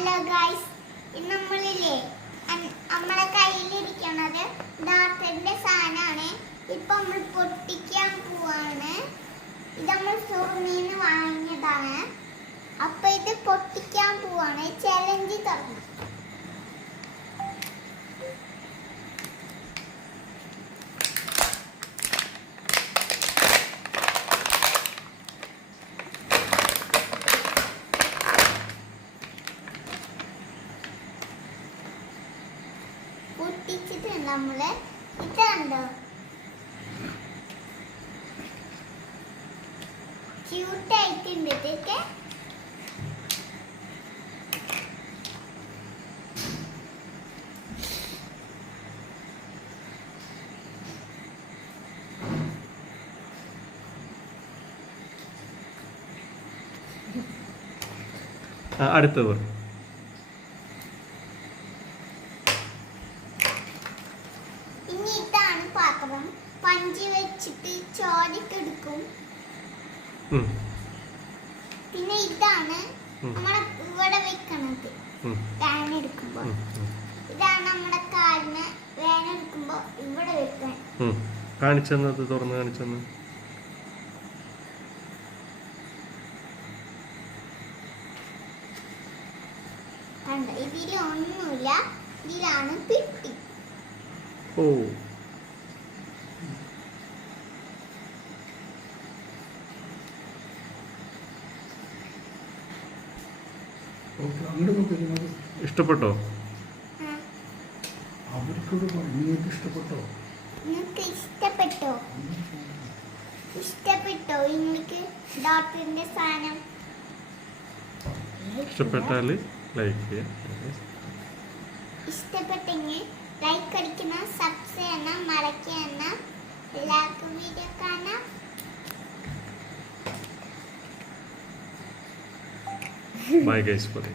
Hello guys, ഇന്ന് നമ്മളില്ലേ നമ്മളെ കയ്യിലിരിക്കണത് ഡാർട്ടിന്റെ സാധനമാണ്. ഇപ്പൊ നമ്മൾ പൊട്ടിക്കാൻ പോവാണ്. ഇത് നമ്മൾ സ്റ്റോറിൽ വാങ്ങിയതാണ്. അപ്പൊ ഇത് പൊട്ടിക്കാൻ പോവാണ്. ചലഞ്ച് തുടങ്ങാം. പൊട്ടിച്ചിട്ടുണ്ട് നമ്മള്. ഇതുണ്ടോ, ക്യൂട്ടായിട്ടുണ്ട് ഇതൊക്കെ. അടുത്തത് ഇനി ഇതാണ് പാത്രം. പഞ്ചി വെച്ചിട്ട് ചോദിക്കെടുക്കും. പിന്നെ ഇതാണ് നമ്മളെ ഇവിടെ വെക്കണത് വേന എടുക്കുമ്പോ. ഇതാണ് നമ്മുടെ കാലിന് വേന എടുക്കുമ്പോ ഇവിടെ വെക്കാൻ. കാണിച്ചെന്നത് തുറന്ന് കാണിച്ചെന്ന്. ഇതിലൊന്നുമില്ല, ഇതിലാണ് പെട്ടി. ഓ, ഇഷ്ടപ്പെട്ടോ? നിങ്ങൾക്ക് ഇഷ്ടപ്പെട്ടോ? ഇഷ്ടപ്പെട്ടോ നിങ്ങൾക്ക് ഡോക്ടറിന്റെ സാധനം? ഇഷ്ടപ്പെട്ടാല് ലൈക്ക് ചെയ്യുക. ഇഷ്ടപ്പെട്ടെങ്കിൽ ലൈക്ക് അടിക്കണം, സബ്സ്ക്രൈബ് ചെയ്യണം, മറക്കണം. എല്ലാവർക്കും വീഡിയോ കാണാം. Bye guys. ബൈ.